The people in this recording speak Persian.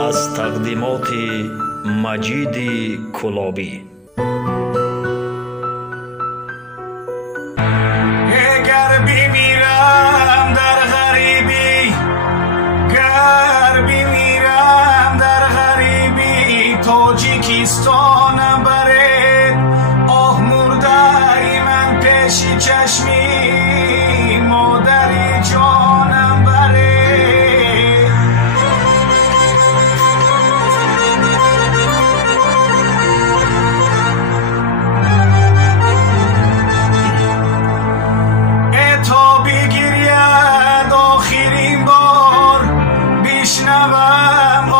از تقدیمات مجید کلوبی. گر بمیرم در غریبی، گر بمیرم در غریبی، تاجیکستانم برد آه مرده من پیش چشمی، مادر جانم برد. تا بگیرید آخرین بار بشنوم